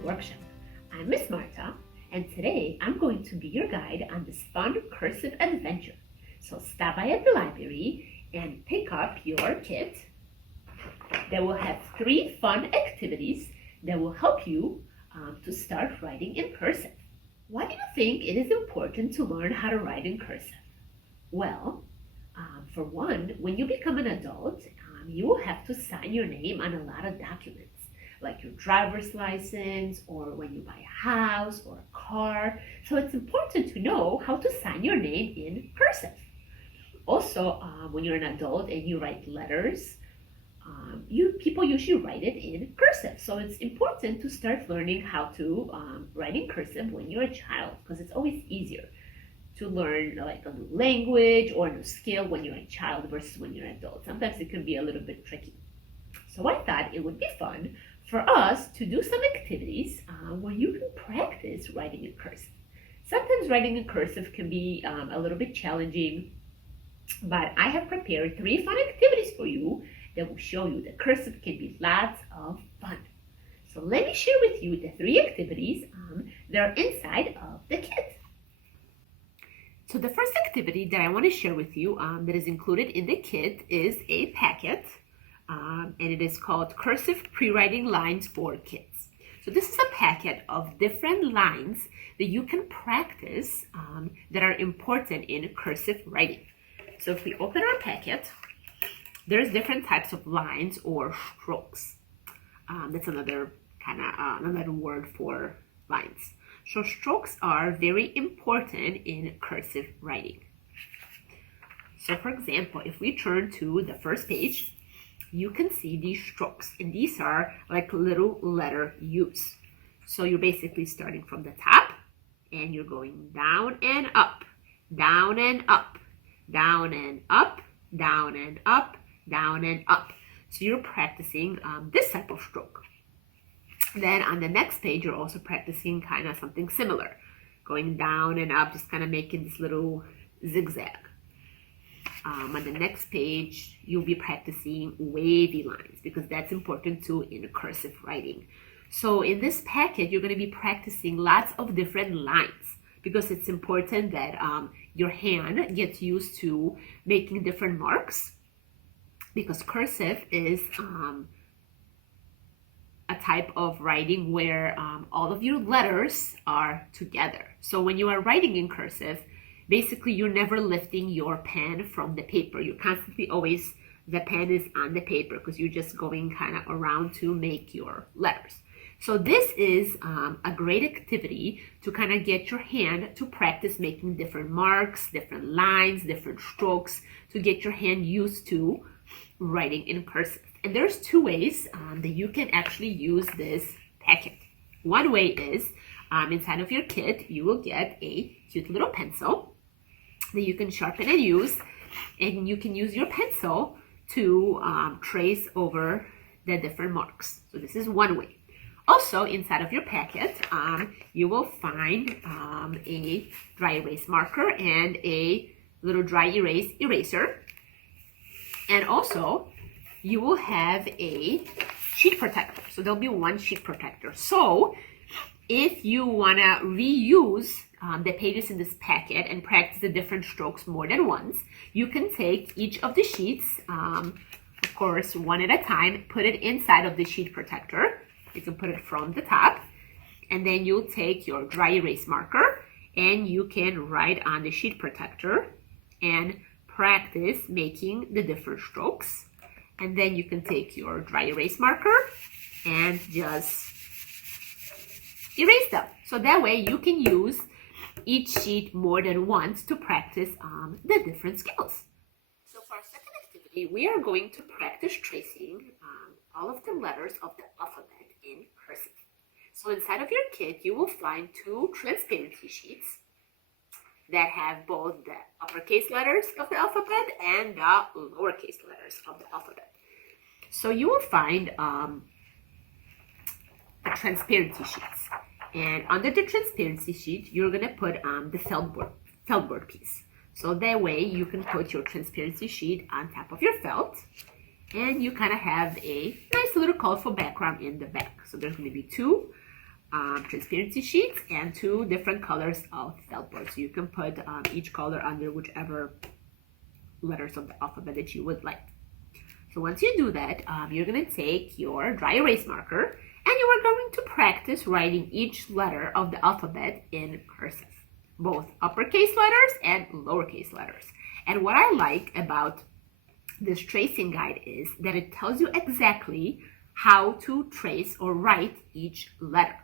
Cursive Workshop. I'm Miss Marta, and today I'm going to be your guide on this fun cursive adventure. So stop by at the library and pick up your kit. They will have 3 fun activities that will help you to start writing in cursive. Why do you think it is important to learn how to write in cursive? Well, for one, when you become an adult, you will have to sign your name on a lot of documents, like your driver's license, or when you buy a house or a car. So it's important to know how to sign your name in cursive. Also, when you're an adult and you write letters, people usually write it in cursive. So it's important to start learning how to write in cursive when you're a child, because it's always easier to learn like a new language or a new skill when you're a child versus when you're an adult. Sometimes it can be a little bit tricky. So I thought it would be fun for us to do some activities where you can practice writing in cursive. Sometimes writing in cursive can be a little bit challenging, but I have prepared 3 fun activities for you that will show you that cursive can be lots of fun. So let me share with you the 3 activities that are inside of the kit. So the first activity that I want to share with you that is included in the kit is a packet, and it is called Cursive Pre-Writing Lines for Kids. So this is a packet of different lines that you can practice that are important in cursive writing. So if we open our packet, there's different types of lines or strokes. That's another another word for lines. So strokes are very important in cursive writing. So for example, if we turn to the first page, you can see these strokes, and these are like little letter U's. So you're basically starting from the top and you're going down and up, down and up, down and up, down and up, down and up. So you're practicing this type of stroke. Then on the next page, you're also practicing kind of something similar, going down and up, just kind of making this little zigzag. On the next page, you'll be practicing wavy lines because that's important too in cursive writing. So in this packet, you're going to be practicing lots of different lines because it's important that your hand gets used to making different marks, because cursive is a type of writing where all of your letters are together. So when you are writing in cursive, basically you're never lifting your pen from the paper. You're constantly always, the pen is on the paper because you're just going kind of around to make your letters. So this is a great activity to kind of get your hand to practice making different marks, different lines, different strokes, to get your hand used to writing in cursive. And there's 2 ways that you can actually use this packet. One way is inside of your kit, you will get a cute little pencil that you can sharpen and use, and you can use your pencil to trace over the different marks. So this is one way. Also, inside of your packet, you will find a dry erase marker and a little dry erase eraser. And also, you will have a sheet protector. So there'll be 1 sheet protector. So if you want to reuse the pages in this packet and practice the different strokes more than once, you can take each of the sheets, of course, one at a time, put it inside of the sheet protector. You can put it from the top, and then you'll take your dry erase marker and you can write on the sheet protector and practice making the different strokes. And then you can take your dry erase marker and just erase them. So that way you can use each sheet more than once to practice the different skills. So for our second activity, we are going to practice tracing all of the letters of the alphabet in cursive. So inside of your kit, you will find 2 transparency sheets that have both the uppercase letters of the alphabet and the lowercase letters of the alphabet. So you will find the transparency sheets. And under the transparency sheet, you're going to put the feltboard piece. So that way you can put your transparency sheet on top of your felt, and you kind of have a nice little colorful background in the back. So there's going to be 2 transparency sheets and 2 different colors of felt board. So you can put each color under whichever letters of the alphabet that you would like. So once you do that, you're going to take your dry erase marker and you are going to practice writing each letter of the alphabet in cursive, both uppercase letters and lowercase letters. And what I like about this tracing guide is that it tells you exactly how to trace or write each letter.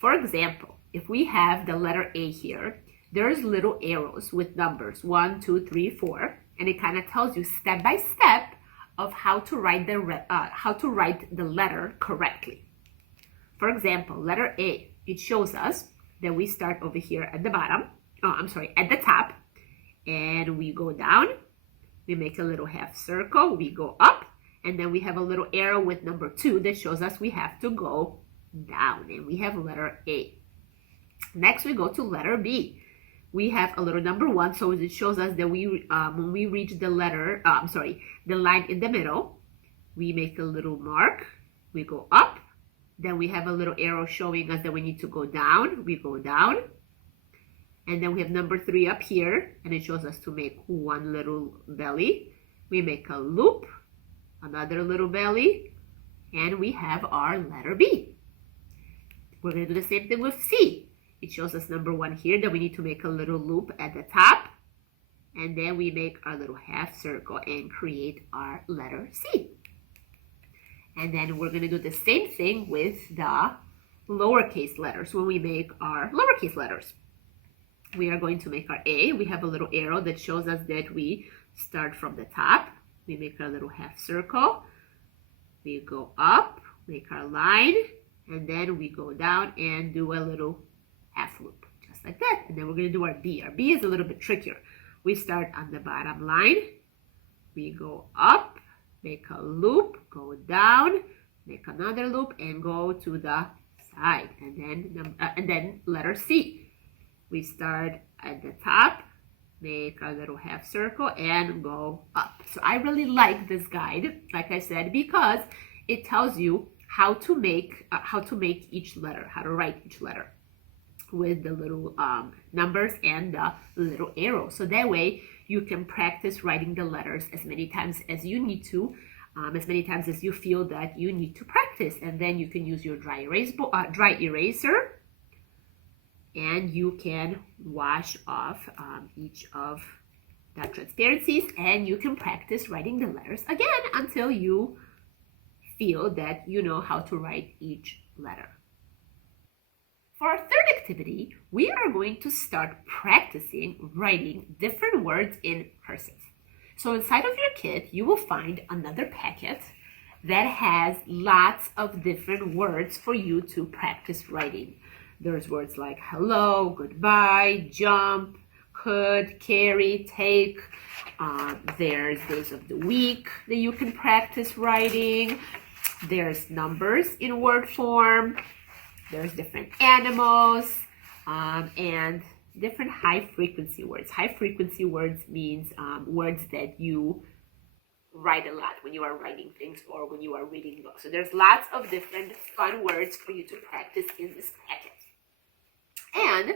For example, if we have the letter A here, there's little arrows with numbers 1, 2, 3, 4, and it kind of tells you step by step of how to write the letter correctly. For example, letter A, it shows us that we start over here at the bottom, at the top, and we go down, we make a little half circle, we go up, and then we have a little arrow with number 2 that shows us we have to go down, and we have letter A. Next, we go to letter B. We have a little number 1, so it shows us that when we reach the the line in the middle, we make a little mark, we go up, then we have a little arrow showing us that we need to go down, we go down, and then we have number 3 up here, and it shows us to make one little belly, we make a loop, another little belly, and we have our letter B. We're going to do the same thing with C. It shows us number 1 here that we need to make a little loop at the top, and then we make our little half circle and create our letter C. And then we're going to do the same thing with the lowercase letters when we make our lowercase letters. We are going to make our A. We have a little arrow that shows us that we start from the top. We make our little half circle. We go up, make our line, and then we go down and do a little half loop, just like that. And then we're going to do our B. Our B is a little bit trickier. We start on the bottom line. We go up, make a loop, go down, make another loop, and go to the side. And then letter C. We start at the top, make a little half circle, and go up. So I really like this guide, like I said, because it tells you how to make each letter, how to write each letter with the little numbers and the little arrow. So that way you can practice writing the letters as many times as you need to, as many times as you feel that you need to practice. And then you can use your dry eraser, and you can wash off each of the transparencies, and you can practice writing the letters again until you feel that you know how to write each letter. For our third activity, we are going to start practicing writing different words in cursive. So inside of your kit, you will find another packet that has lots of different words for you to practice writing. There's words like hello, goodbye, jump, could, carry, take. There's days of the week that you can practice writing. There's numbers in word form. There's different animals and different high frequency words. High frequency words means words that you write a lot when you are writing things or when you are reading books. So there's lots of different fun words for you to practice in this packet. And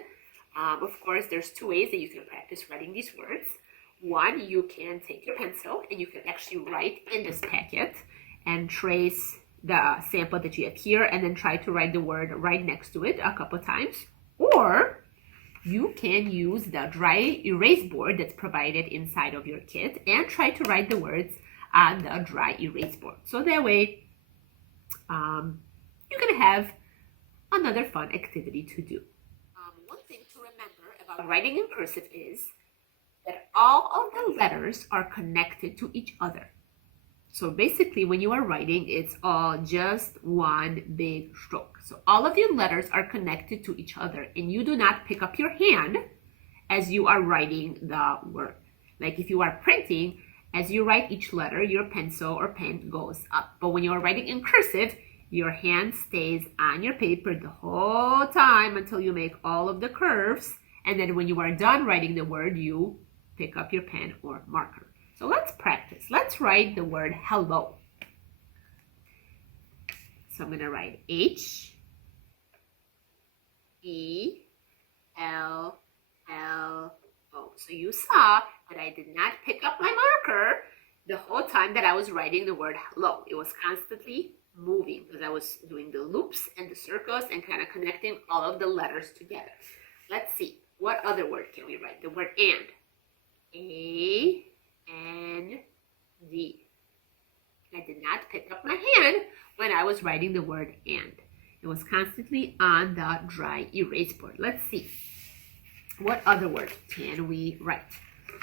of course, there's 2 ways that you can practice writing these words. One, you can take your pencil and you can actually write in this packet and trace the sample that you have here and then try to write the word right next to it a couple times. Or you can use the dry erase board that's provided inside of your kit and try to write the words on the dry erase board. So that way you can have another fun activity to do. One thing to remember about writing in cursive is that all of the letters are connected to each other. So basically, when you are writing, it's all just one big stroke. So all of your letters are connected to each other, and you do not pick up your hand as you are writing the word. Like if you are printing, as you write each letter, your pencil or pen goes up. But when you are writing in cursive, your hand stays on your paper the whole time until you make all of the curves. And then when you are done writing the word, you pick up your pen or marker. So let's practice. Let's write the word hello. So I'm going to write H, E-L-L-O. So you saw that I did not pick up my marker the whole time that I was writing the word hello. It was constantly moving because I was doing the loops and the circles and kind of connecting all of the letters together. Let's see. What other word can we write? The word and. A-N-D. I did not pick up my hand when I was writing the word and. It was constantly on the dry erase board. Let's see. What other word can we write?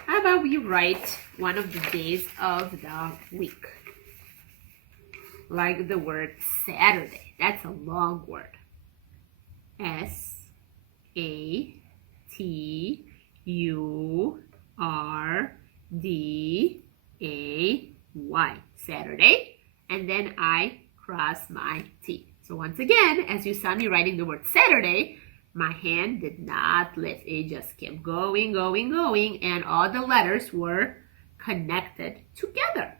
How about we write one of the days of the week? Like the word Saturday. That's a long word. S-A-T-U-R-D-A-Y. Saturday. And then I cross my T. So once again, as you saw me writing the word Saturday, my hand did not lift. It just kept going, going, going, and all the letters were connected together.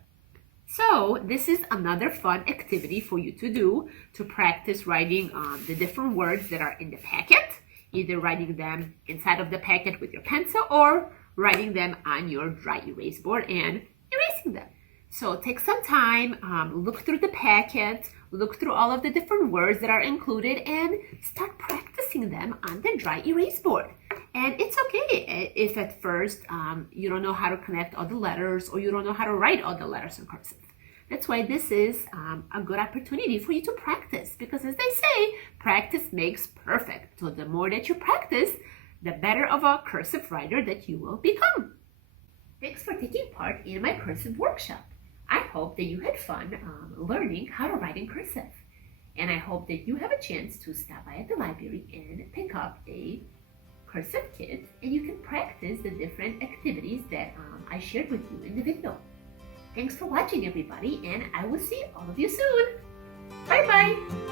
So this is another fun activity for you to do to practice writing the different words that are in the packet, either writing them inside of the packet with your pencil or writing them on your dry erase board and erasing them. So take some time, look through the packet, look through all of the different words that are included and start practicing them on the dry erase board. And it's okay if at first you don't know how to connect all the letters or you don't know how to write all the letters in cursive. That's why this is a good opportunity for you to practice because as they say, practice makes perfect. So the more that you practice, the better of a cursive writer that you will become. Thanks for taking part in my cursive workshop. I hope that you had fun learning how to write in cursive. And I hope that you have a chance to stop by at the library and pick up a cursive kit and you can practice the different activities that I shared with you in the video. Thanks for watching everybody and I will see all of you soon. Bye bye!